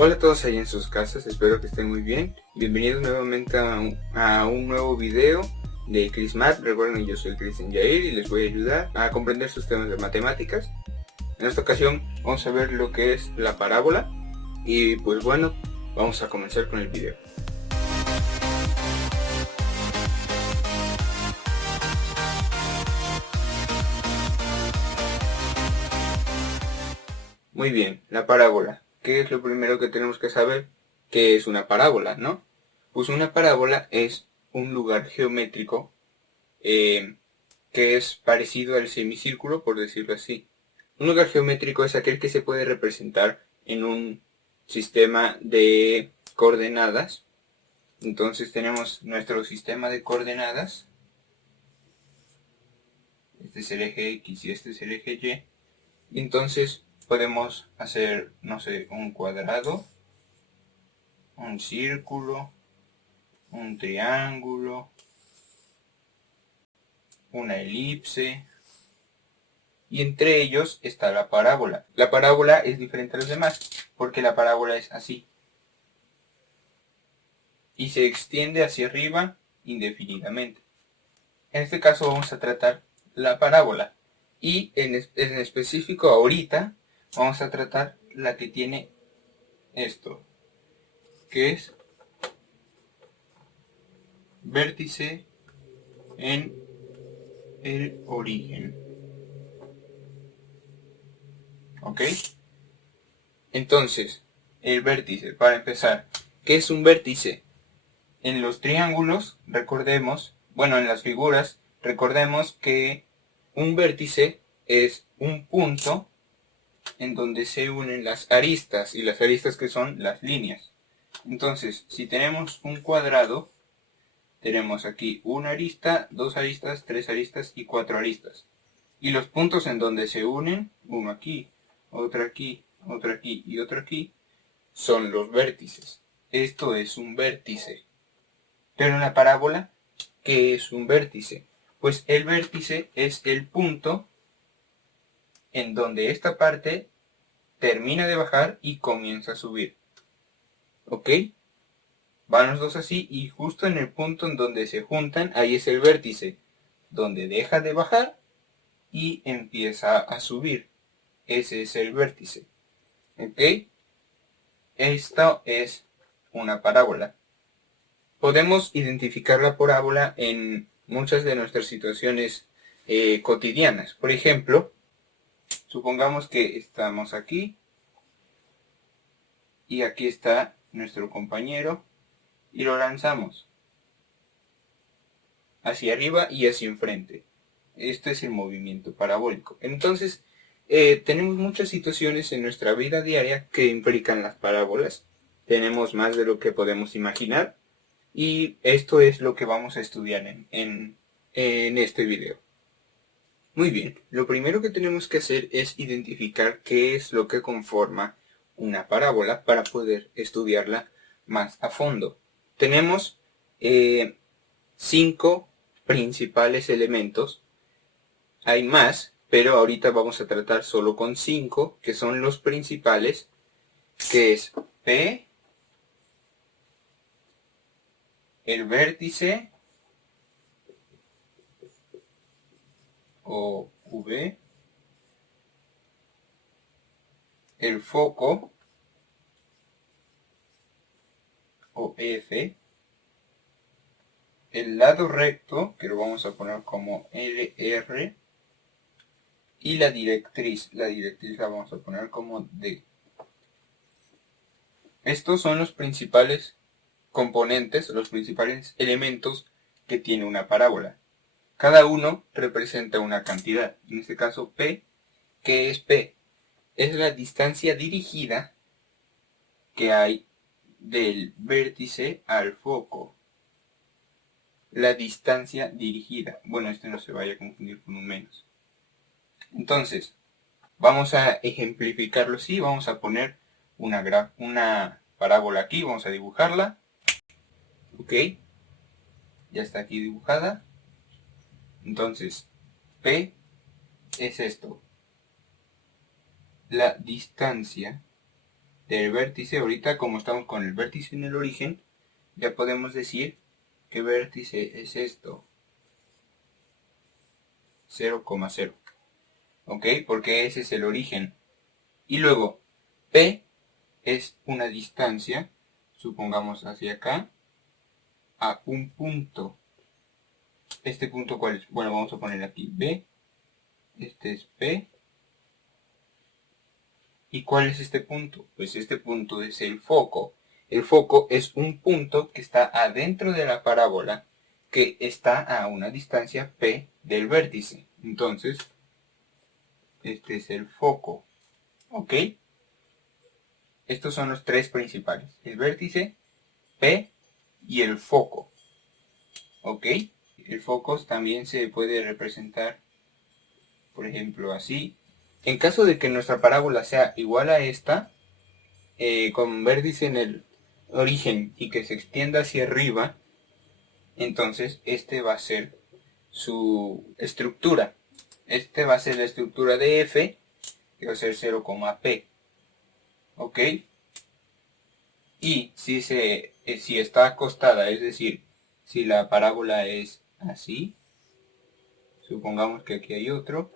Hola a todos ahí en sus casas, espero que estén muy bien. Bienvenidos nuevamente a un nuevo video de ChrisMath. Recuerden, yo soy Cristian Jair y les voy a ayudar a comprender sus temas de matemáticas. En esta ocasión vamos a ver lo que es la parábola y pues bueno, vamos a comenzar con el video. Muy bien, la parábola. ¿Qué es lo primero que tenemos que saber? ¿Qué es una parábola, no? Pues una parábola es un lugar geométrico que es parecido al semicírculo, por decirlo así. Un lugar geométrico es aquel que se puede representar en un sistema de coordenadas. Entonces tenemos nuestro sistema de coordenadas. Este es el eje X y este es el eje Y. Y entonces podemos hacer, no sé, un cuadrado, un círculo, un triángulo, una elipse. Y entre ellos está la parábola. La parábola es diferente a los demás porque la parábola es así. Y se extiende hacia arriba indefinidamente. En este caso vamos a tratar la parábola. Y en específico ahorita vamos a tratar la que tiene esto, que es vértice en el origen. ¿Ok? Entonces, el vértice, para empezar, ¿qué es un vértice? En los triángulos, recordemos, bueno, en las figuras, recordemos que un vértice es un punto en donde se unen las aristas, y las aristas que son las líneas. Entonces, si tenemos un cuadrado, tenemos aquí una arista, dos aristas, tres aristas y cuatro aristas. Y los puntos en donde se unen, uno aquí, otro aquí, otro aquí y otro aquí, son los vértices. Esto es un vértice. Pero en la parábola, ¿qué es un vértice? Pues el vértice es el punto en donde esta parte termina de bajar y comienza a subir. ¿Ok? Van los dos así y justo en el punto en donde se juntan, ahí es el vértice, donde deja de bajar y empieza a subir. Ese es el vértice. ¿Ok? Esto es una parábola. Podemos identificar la parábola en muchas de nuestras situaciones cotidianas. Por ejemplo, supongamos que estamos aquí y aquí está nuestro compañero y lo lanzamos hacia arriba y hacia enfrente. Este es el movimiento parabólico. Entonces, tenemos muchas situaciones en nuestra vida diaria que implican las parábolas. Tenemos más de lo que podemos imaginar. Y esto es lo que vamos a estudiar en este video. Muy bien, lo primero que tenemos que hacer es identificar qué es lo que conforma una parábola para poder estudiarla más a fondo. Tenemos 5 principales elementos. Hay más, pero ahorita vamos a tratar solo con 5, que son los principales, que es P, el vértice, o V, el foco, o F, el lado recto, que lo vamos a poner como LR, y la directriz la vamos a poner como D. Estos son los principales componentes, los principales elementos que tiene una parábola. Cada uno representa una cantidad. En este caso P, ¿qué es P? Es la distancia dirigida que hay del vértice al foco. La distancia dirigida. Bueno, este no se vaya a confundir con un menos. Entonces, vamos a ejemplificarlo así. Vamos a poner una parábola aquí. Vamos a dibujarla. Ok. Ya está aquí dibujada. Entonces, P es esto. La distancia del vértice. Ahorita, como estamos con el vértice en el origen, ya podemos decir que vértice es esto, 0,0. ¿Ok? Porque ese es el origen. Y luego, P es una distancia, supongamos hacia acá, a un punto. ¿Este punto cuál es? Bueno, vamos a poner aquí B. Este es P. ¿Y cuál es este punto? Pues este punto es el foco. El foco es un punto que está adentro de la parábola, que está a una distancia P del vértice. Entonces, este es el foco. ¿Ok? Estos son los tres principales. El vértice, P y el foco. ¿Ok? El foco también se puede representar, por ejemplo, así. En caso de que nuestra parábola sea igual a esta, con vértice en el origen y que se extienda hacia arriba, entonces este va a ser su estructura. Este va a ser la estructura de F, que va a ser 0,P. ¿Ok? Y si está acostada, es decir, si la parábola es así, supongamos que aquí hay otro,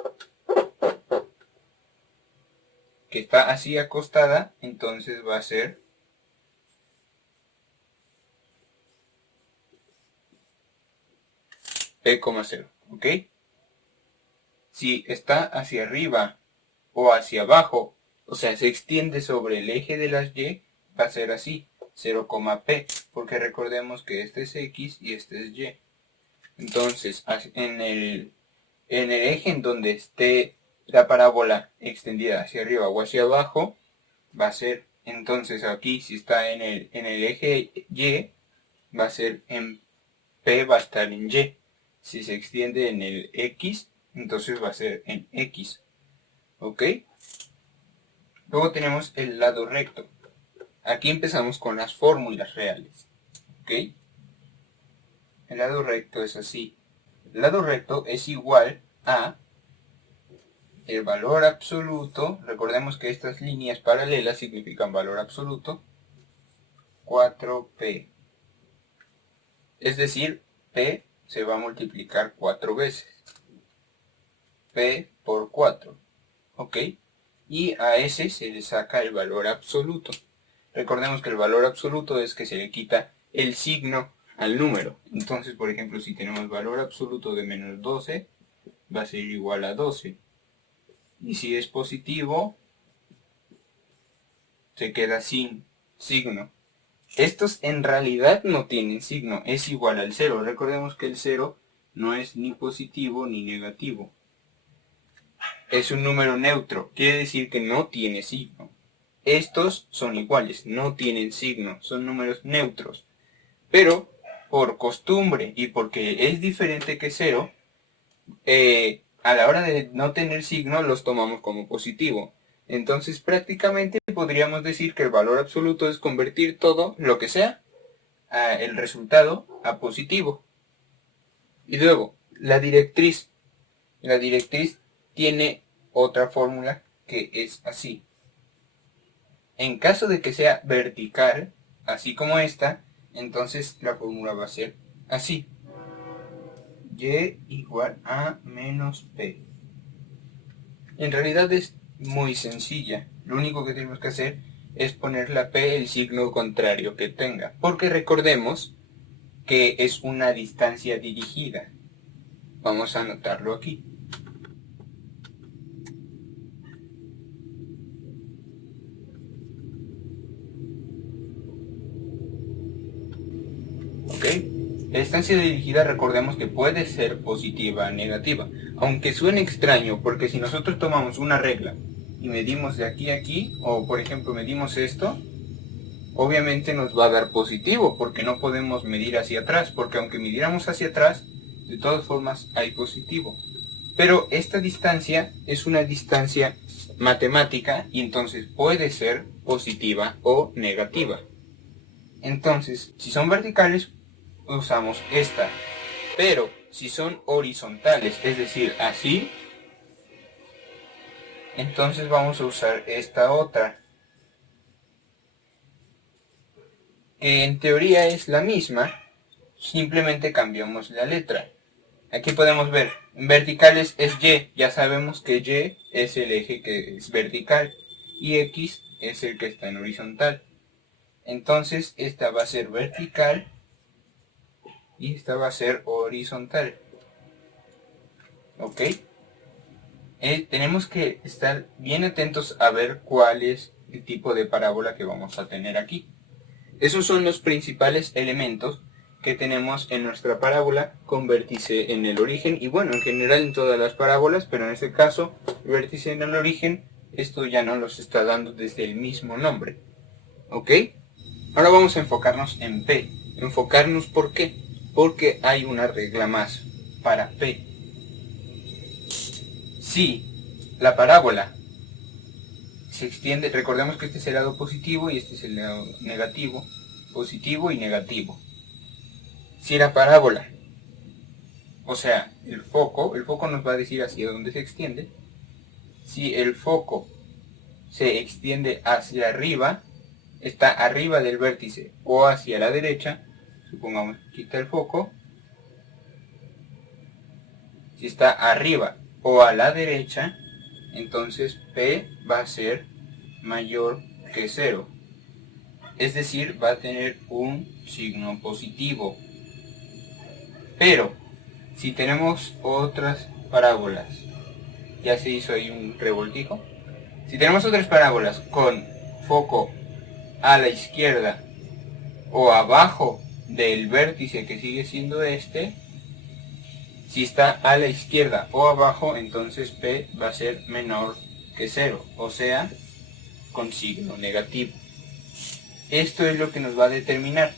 que está así acostada, entonces va a ser P,0, ¿ok? Si está hacia arriba o hacia abajo, o sea, se extiende sobre el eje de las Y, va a ser así, 0,P, porque recordemos que este es X y este es Y. Entonces, en el eje en donde esté la parábola extendida hacia arriba o hacia abajo, va a ser, entonces aquí si está en el eje Y, va a ser en P, va a estar en Y. Si se extiende en el X, entonces va a ser en X. ¿Ok? Luego tenemos el lado recto. Aquí empezamos con las fórmulas reales. ¿Ok? El lado recto es así. El lado recto es igual a el valor absoluto. Recordemos que estas líneas paralelas significan valor absoluto. 4P. Es decir, P se va a multiplicar 4 veces. P por 4. ¿Ok? Y a ese se le saca el valor absoluto. Recordemos que el valor absoluto es que se le quita el signo al número. Entonces, por ejemplo, si tenemos valor absoluto de menos 12, va a ser igual a 12. Y si es positivo, se queda sin signo. Estos en realidad no tienen signo, es igual al 0. Recordemos que el 0 no es ni positivo ni negativo. Es un número neutro, quiere decir que no tiene signo. Estos son iguales, no tienen signo, son números neutros. Pero por costumbre y porque es diferente que 0, a la hora de no tener signo los tomamos como positivo. Entonces prácticamente podríamos decir que el valor absoluto es convertir todo, lo que sea, el resultado a positivo. Y luego, la directriz. La directriz tiene otra fórmula que es así. En caso de que sea vertical, así como esta, entonces la fórmula va a ser así. Y igual a menos P. En realidad es muy sencilla. Lo único que tenemos que hacer es poner la P el signo contrario que tenga. Porque recordemos que es una distancia dirigida. Vamos a anotarlo aquí. ¿Ok? La distancia dirigida recordemos que puede ser positiva o negativa. Aunque suene extraño, porque si nosotros tomamos una regla y medimos de aquí a aquí, o por ejemplo medimos esto, obviamente nos va a dar positivo, porque no podemos medir hacia atrás, porque aunque midiéramos hacia atrás, de todas formas hay positivo. Pero esta distancia es una distancia matemática y entonces puede ser positiva o negativa. Entonces, si son verticales, usamos esta. Pero si son horizontales, es decir, así, entonces vamos a usar esta otra. que en teoría es la misma, simplemente cambiamos la letra. Aquí podemos ver, en verticales es Y, ya sabemos que Y es el eje que es vertical y X es el que está en horizontal. Entonces esta va a ser vertical y esta va a ser horizontal. ¿Ok? Tenemos que estar bien atentos a ver cuál es el tipo de parábola que vamos a tener aquí. Esos son los principales elementos que tenemos en nuestra parábola con vértice en el origen y bueno, en general en todas las parábolas, pero en este caso, el vértice en el origen, esto ya no los está dando desde el mismo nombre. ¿Ok? Ahora vamos a enfocarnos en P. ¿Enfocarnos por qué? Porque hay una regla más para P. Si la parábola se extiende, recordemos que este es el lado positivo y este es el lado negativo, positivo y negativo. Si la parábola, o sea, el foco nos va a decir hacia dónde se extiende. Si el foco se extiende hacia arriba, está arriba del vértice o hacia la derecha, supongamos que aquí está el foco, si está arriba o a la derecha, entonces P va a ser mayor que 0. Es decir, va a tener un signo positivo. Pero, si tenemos otras parábolas, ya se hizo ahí un revoltijo. Si tenemos otras parábolas con foco a la izquierda o abajo del vértice que sigue siendo este, si está a la izquierda o abajo, entonces P va a ser menor que 0, o sea, con signo negativo. Esto es lo que nos va a determinar.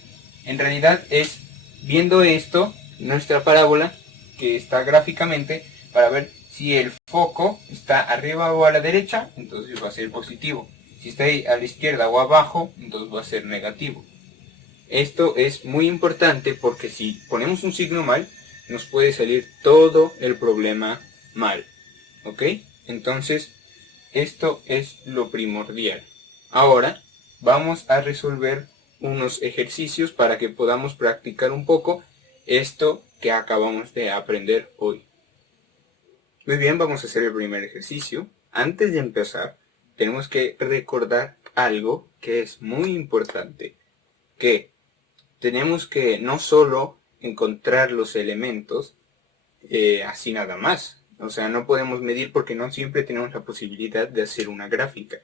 En realidad es viendo esto, nuestra parábola, que está gráficamente, para ver si el foco está arriba o a la derecha, entonces va a ser positivo. Si está ahí a la izquierda o abajo, entonces va a ser negativo. Esto es muy importante porque si ponemos un signo mal, nos puede salir todo el problema mal. ¿Ok? Entonces, esto es lo primordial. Ahora, vamos a resolver unos ejercicios para que podamos practicar un poco esto que acabamos de aprender hoy. Muy bien, vamos a hacer el primer ejercicio. Antes de empezar, tenemos que recordar algo que es muy importante, que tenemos que no solo encontrar los elementos así nada más. O sea, no podemos medir porque no siempre tenemos la posibilidad de hacer una gráfica.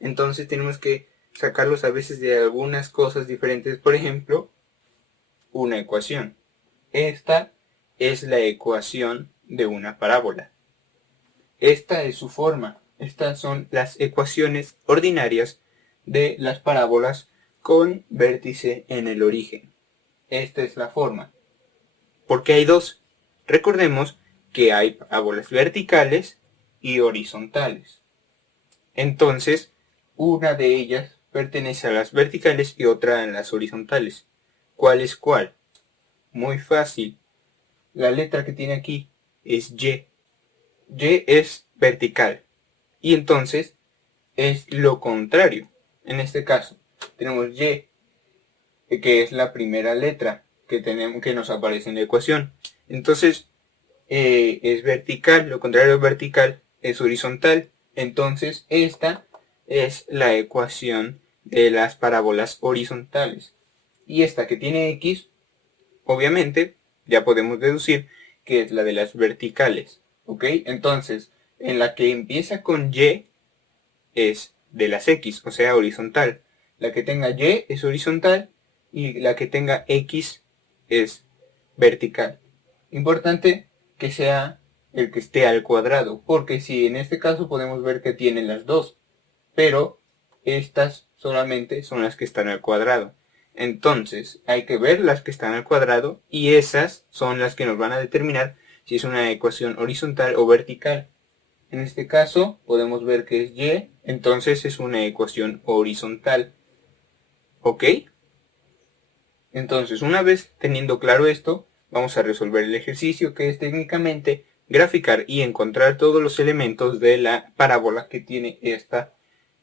Entonces tenemos que sacarlos a veces de algunas cosas diferentes. Por ejemplo, una ecuación. Esta es la ecuación de una parábola. Esta es su forma. Estas son las ecuaciones ordinarias de las parábolas con vértice en el origen. Esta es la forma. Porque hay dos. Recordemos que hay parábolas verticales y horizontales. Entonces, una de ellas pertenece a las verticales y otra a las horizontales. ¿Cuál es cuál? Muy fácil. La letra que tiene aquí es Y. Y es vertical. Y entonces es lo contrario. En este caso, tenemos Y, que es la primera letra que nos aparece en la ecuación. Entonces, es vertical, lo contrario es vertical, es horizontal. Entonces, esta es la ecuación de las parábolas horizontales. Y esta que tiene X, obviamente, ya podemos deducir que es la de las verticales. ¿Ok? Entonces, en la que empieza con Y es de las X, o sea, horizontal. La que tenga Y es horizontal y la que tenga X es vertical. Importante que sea el que esté al cuadrado, porque si en este caso podemos ver que tienen las dos, pero estas solamente son las que están al cuadrado. Entonces hay que ver las que están al cuadrado y esas son las que nos van a determinar si es una ecuación horizontal o vertical. En este caso podemos ver que es Y, entonces es una ecuación horizontal. ¿Ok? Entonces, una vez teniendo claro esto, vamos a resolver el ejercicio, que es técnicamente graficar y encontrar todos los elementos de la parábola que tiene esta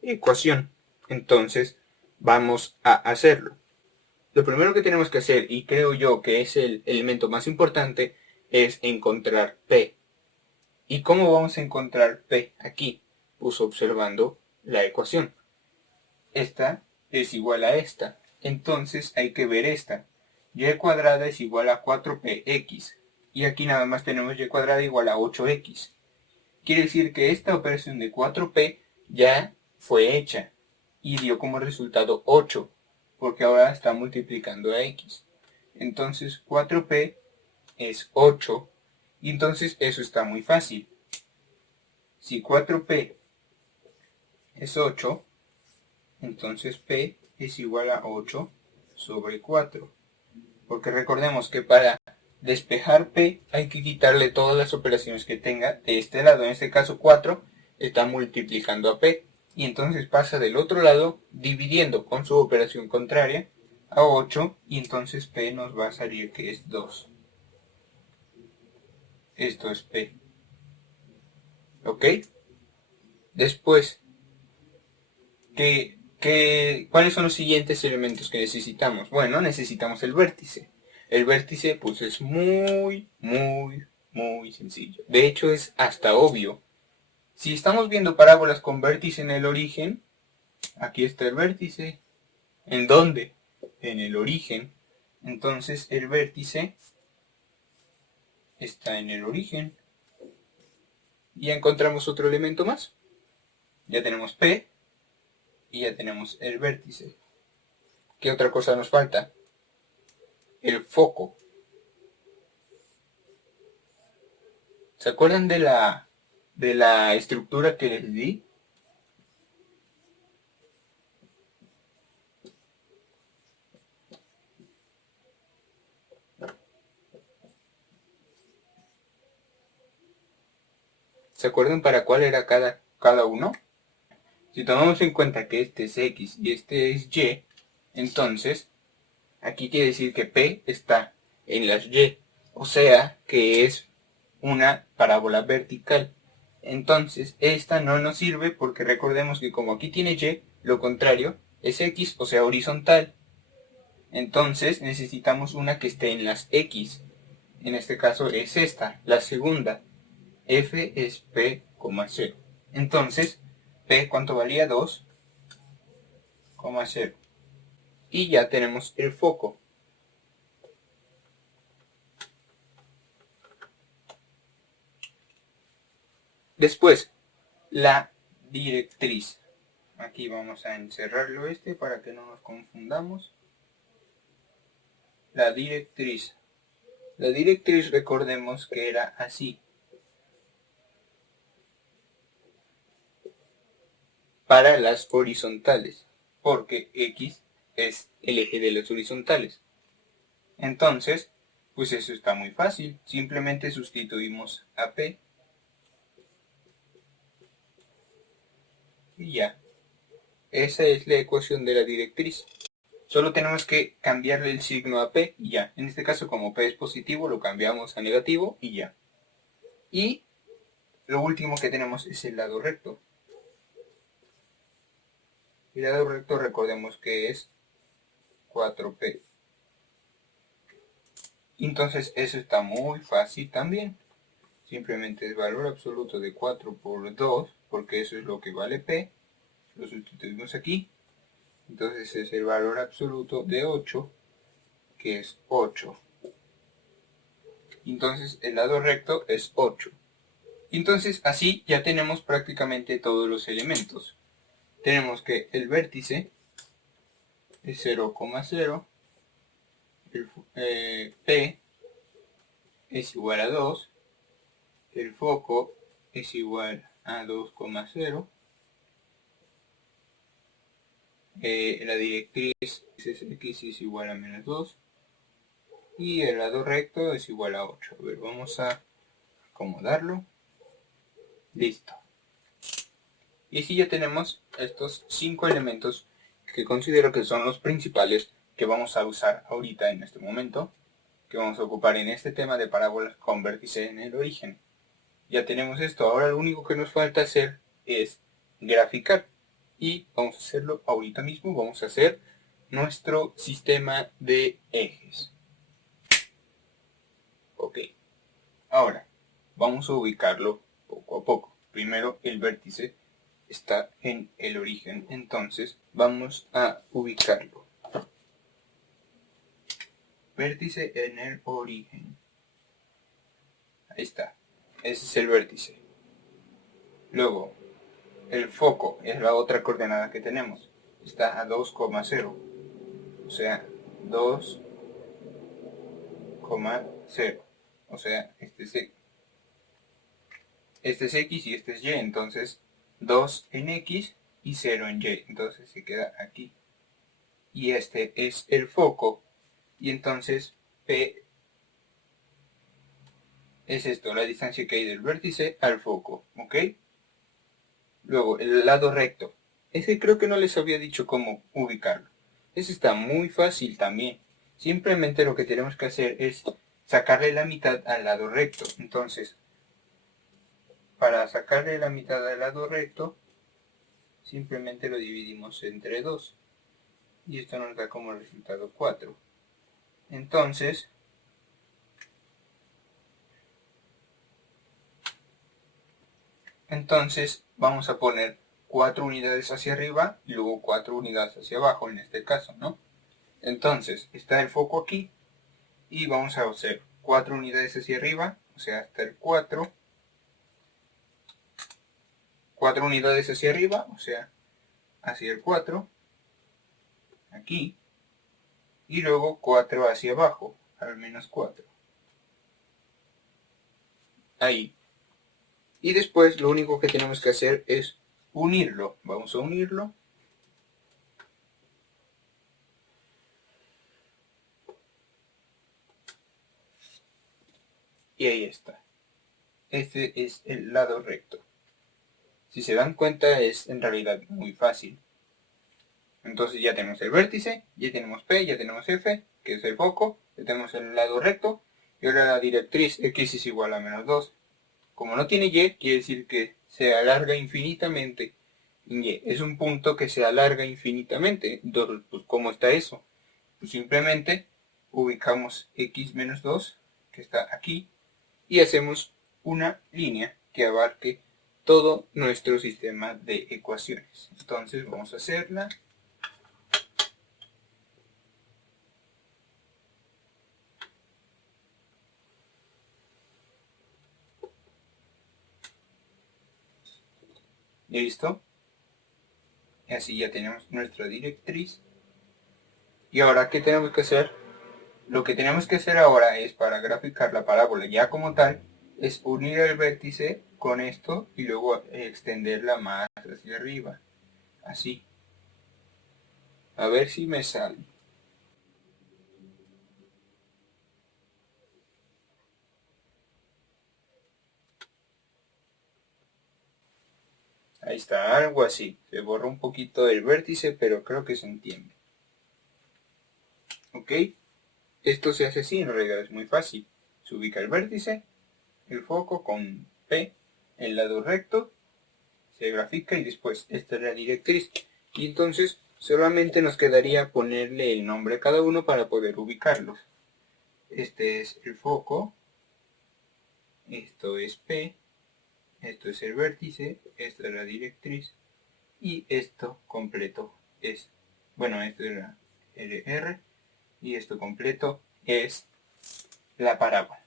ecuación. Entonces, vamos a hacerlo. Lo primero que tenemos que hacer, y creo yo que es el elemento más importante, es encontrar P. ¿Y cómo vamos a encontrar P? Aquí, pues observando la ecuación. Esta es igual a esta. Entonces hay que ver esta. Y cuadrada es igual a 4px. Y aquí nada más tenemos y cuadrada igual a 8x. Quiere decir que esta operación de 4p ya fue hecha. Y dio como resultado 8. Porque ahora está multiplicando a x. Entonces 4p es 8. Y entonces eso está muy fácil. Si 4p es 8, entonces p es igual a 8 sobre 4. Porque recordemos que para despejar p hay que quitarle todas las operaciones que tenga de este lado. En este caso 4 está multiplicando a p. Y entonces pasa del otro lado dividiendo con su operación contraria a 8. Y entonces p nos va a salir que es 2. Esto es p. ¿Ok? Después, ¿cuáles son los siguientes elementos que necesitamos? Bueno, necesitamos el vértice. El vértice, pues es muy sencillo. De hecho, es hasta obvio. Si estamos viendo parábolas con vértice en el origen, aquí está el vértice. ¿En dónde? En el origen. Entonces, el vértice está en el origen. Y ya encontramos otro elemento más. Ya tenemos P y ya tenemos el vértice. ¿Qué otra cosa nos falta? El foco. ¿Se acuerdan de la estructura que les di? ¿Se acuerdan para cuál era cada uno? Si tomamos en cuenta que este es X y este es Y, entonces aquí quiere decir que P está en las Y, o sea que es una parábola vertical. Entonces esta no nos sirve porque recordemos que como aquí tiene Y, lo contrario es X, o sea horizontal. Entonces necesitamos una que esté en las X. En este caso es esta, la segunda. F es P, 0. Entonces, P, ¿cuánto valía? 2, 0. Y ya tenemos el foco. Después, la directriz. Aquí vamos a encerrarlo para que no nos confundamos. La directriz. La directriz, recordemos que era así. Para las horizontales, porque X es el eje de las horizontales. Entonces, pues eso está muy fácil. Simplemente sustituimos a P y ya. Esa es la ecuación de la directriz. Solo tenemos que cambiarle el signo a P y ya. En este caso, como P es positivo, lo cambiamos a negativo y ya. Y lo último que tenemos es el lado recto. El lado recto recordemos que es 4P. Entonces eso está muy fácil también. Simplemente es valor absoluto de 4 por 2, porque eso es lo que vale P. Lo sustituimos aquí. Entonces es el valor absoluto de 8, que es 8. Entonces el lado recto es 8. Entonces así ya tenemos prácticamente todos los elementos. Tenemos que el vértice es 0,0, P es igual a 2, el foco es igual a 2,0, la directriz es x es igual a menos 2 y el lado recto es igual a 8. A ver, vamos a acomodarlo. Listo. Y así ya tenemos estos 5 elementos que considero que son los principales que vamos a usar ahorita en este momento, que vamos a ocupar en este tema de parábolas con vértice en el origen. Ya tenemos esto, ahora lo único que nos falta hacer es graficar. Y vamos a hacerlo ahorita mismo, vamos a hacer nuestro sistema de ejes. Ok, ahora vamos a ubicarlo poco a poco. Primero el vértice está en el origen, entonces vamos a ubicarlo. Vértice en el origen. Ahí está, ese es el vértice. Luego, el foco es la otra coordenada que tenemos. Está a 2,0. O sea, 2,0. O sea, este es X y este es Y. Entonces, 2 en X y 0 en Y. Entonces se queda aquí. Y este es el foco. Y entonces, P es esto, la distancia que hay del vértice al foco. ¿Ok? Luego, el lado recto. Ese creo que no les había dicho cómo ubicarlo. Ese está muy fácil también. Simplemente lo que tenemos que hacer es sacarle la mitad al lado recto. Entonces, para sacarle la mitad al lado recto, simplemente lo dividimos entre 2. Y esto nos da como resultado 4. Entonces, vamos a poner 4 unidades hacia arriba y luego 4 unidades hacia abajo en este caso, ¿no? Entonces, está el foco aquí y vamos a hacer 4 unidades hacia arriba, o sea, hasta el 4. 4 unidades hacia arriba, o sea, hacia el 4, aquí, y luego 4 hacia abajo, al menos 4. Ahí. Y después lo único que tenemos que hacer es unirlo. Vamos a unirlo. Y ahí está. Este es el lado recto. Si se dan cuenta es en realidad muy fácil. Entonces ya tenemos el vértice, ya tenemos P, ya tenemos F, que es el foco, ya tenemos el lado recto, y ahora la directriz X es igual a menos 2. Como no tiene Y, quiere decir que se alarga infinitamente. Y es un punto que se alarga infinitamente. Entonces, pues, ¿cómo está eso? Pues simplemente ubicamos X menos 2, que está aquí, y hacemos una línea que abarque todo nuestro sistema de ecuaciones. Entonces vamos a hacerla. ¿Listo? Y así ya tenemos nuestra directriz. Y ahora, ¿qué tenemos que hacer? Lo que tenemos que hacer ahora es, para graficar la parábola ya como tal, es unir el vértice con esto y luego extenderla más hacia arriba. Así. A ver si me sale. Ahí está, algo así. Se borra un poquito el vértice, pero creo que se entiende. ¿Ok? Esto se hace así, en realidad es muy fácil. Se ubica el vértice, el foco con P, el lado recto, se grafica y después esta es la directriz. Y entonces solamente nos quedaría ponerle el nombre a cada uno para poder ubicarlos. Este es el foco, esto es P, esto es el vértice, esta es la directriz y esto completo es, bueno, esto es la LR y esto completo es la parábola.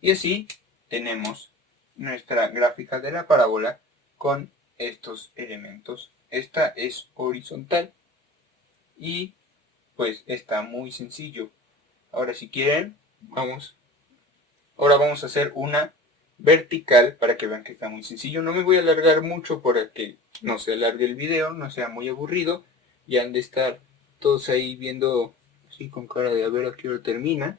Y así tenemos nuestra gráfica de la parábola con estos elementos. Esta es horizontal y pues está muy sencillo. Ahora si quieren, ahora vamos a hacer una vertical para que vean que está muy sencillo. No me voy a alargar mucho para que no se alargue el video, no sea muy aburrido. Y han de estar todos ahí viendo así con cara de a ver a qué hora termina.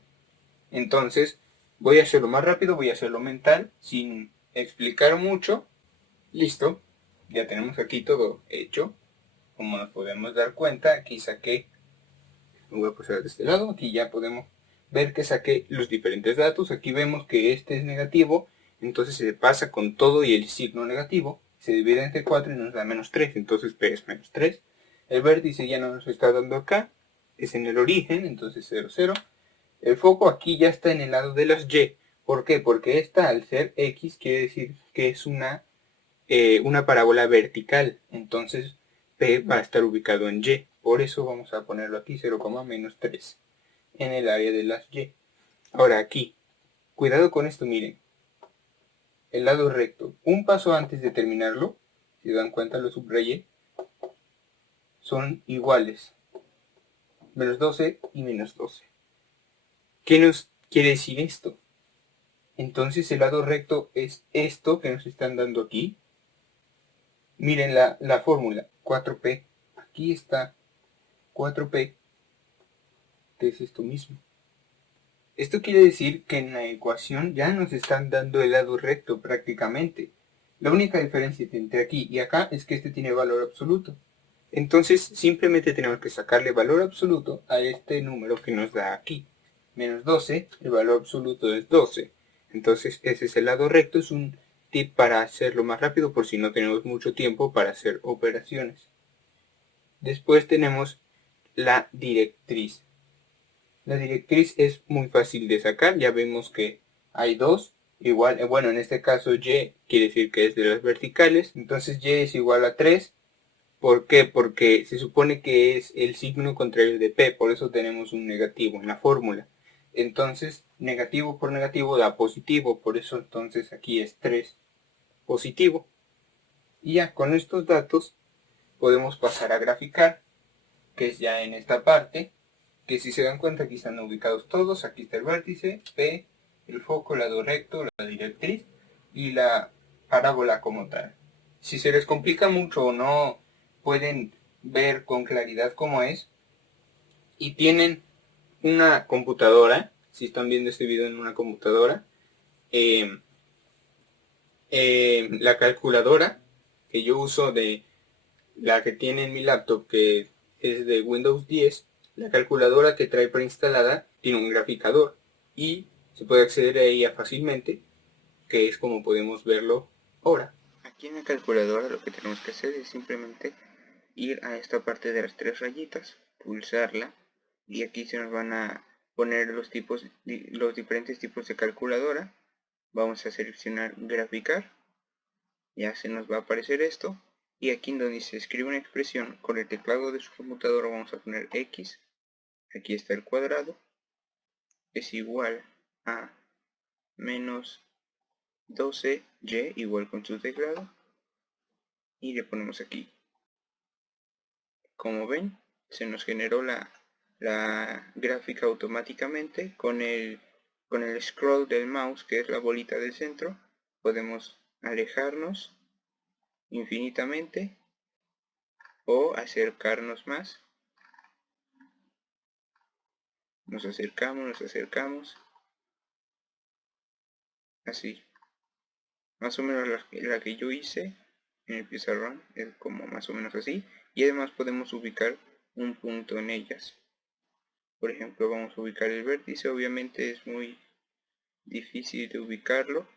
Entonces voy a hacerlo más rápido, voy a hacerlo mental, sin explicar mucho. Listo, ya tenemos aquí todo hecho. Como nos podemos dar cuenta, aquí saqué, me voy a pasar de este lado, aquí ya podemos ver que saqué los diferentes datos. Aquí vemos que este es negativo, entonces se pasa con todo y el signo negativo, se divide entre 4 y nos da menos 3, entonces P es menos 3. El vértice ya no nos está dando acá, es en el origen, entonces 0, 0. El foco aquí ya está en el lado de las Y. ¿Por qué? Porque esta, al ser X, quiere decir que es una parábola vertical. Entonces P va a estar ubicado en Y. Por eso vamos a ponerlo aquí 0, menos 3 en el área de las Y. Ahora aquí, cuidado con esto, miren. El lado recto, un paso antes de terminarlo, si dan cuenta lo subrayé, son iguales. Menos 12 y menos 12. ¿Qué nos quiere decir esto? Entonces el lado recto es esto que nos están dando aquí. Miren la fórmula, 4P. Aquí está 4P, que es esto mismo. Esto quiere decir que en la ecuación ya nos están dando el lado recto prácticamente. La única diferencia entre aquí y acá es que este tiene valor absoluto. Entonces simplemente tenemos que sacarle valor absoluto a este número que nos da aquí. Menos 12, el valor absoluto es 12. Entonces ese es el lado recto, es un tip para hacerlo más rápido por si no tenemos mucho tiempo para hacer operaciones. Después tenemos la directriz. La directriz es muy fácil de sacar, ya vemos que hay dos, igual, bueno, en este caso Y quiere decir que es de las verticales, entonces Y es igual a 3. ¿Por qué? Porque se supone que es el signo contrario de P, por eso tenemos un negativo en la fórmula. Entonces, negativo por negativo da positivo, por eso entonces aquí es 3 positivo. Y ya con estos datos podemos pasar a graficar, que es ya en esta parte, que si se dan cuenta aquí están ubicados todos, aquí está el vértice, P, el foco, el lado recto, la directriz y la parábola como tal. Si se les complica mucho o no pueden ver con claridad cómo es y tienen una computadora, si están viendo este video en una computadora, la calculadora que yo uso, de la que tiene en mi laptop, que es de Windows 10, la calculadora que trae preinstalada tiene un graficador y se puede acceder a ella fácilmente, que es como podemos verlo ahora. Aquí en la calculadora lo que tenemos que hacer es simplemente ir a esta parte de las tres rayitas, pulsarla y aquí se nos van a poner los diferentes tipos de calculadora. Vamos a seleccionar graficar, ya se nos va a aparecer esto. Y aquí en donde se escribe una expresión con el teclado de su computadora vamos a poner X. Aquí está el cuadrado. Es igual a menos 12Y igual con su teclado. Y le ponemos aquí. Como ven, se nos generó la gráfica automáticamente con el scroll del mouse, que es la bolita del centro. Podemos alejarnos infinitamente o acercarnos más. Nos acercamos, así. Más o menos la que yo hice en el pizarrón es como más o menos así. Y además podemos ubicar un punto en ellas. Por ejemplo, vamos a ubicar el vértice. Obviamente es muy difícil de ubicarlo.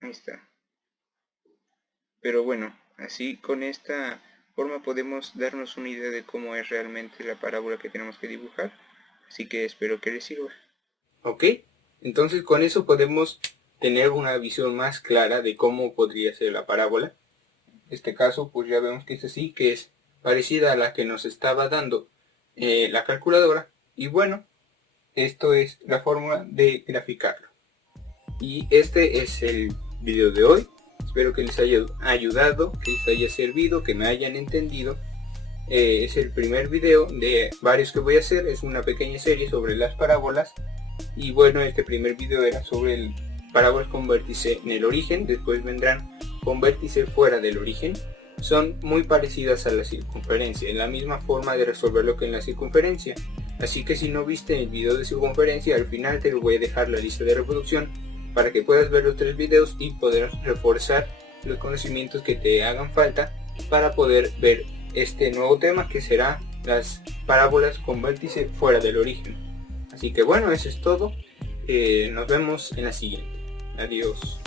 Ahí está. Pero bueno, así con esta forma podemos darnos una idea de cómo es realmente la parábola que tenemos que dibujar. Así que espero que les sirva. Ok, entonces con eso podemos tener una visión más clara de cómo podría ser la parábola. En este caso pues ya vemos que es así, que es parecida a la que nos estaba dando la calculadora. Y bueno, esto es la fórmula de graficarlo. Y este es el video de hoy. Espero que les haya ayudado, que les haya servido, que me hayan entendido. Es el primer video de varios que voy a hacer. Es una pequeña serie sobre las parábolas. Y bueno, este primer video era sobre el parábolas con vértice en el origen. Después vendrán con vértice fuera del origen. Son muy parecidas a la circunferencia, en la misma forma de resolverlo que en la circunferencia. Así que si no viste el video de circunferencia, al final te lo voy a dejar la lista de reproducción para que puedas ver los 3 videos y poder reforzar los conocimientos que te hagan falta para poder ver este nuevo tema, que será las parábolas con vértice fuera del origen. Así que bueno, eso es todo. Nos vemos en la siguiente. Adiós.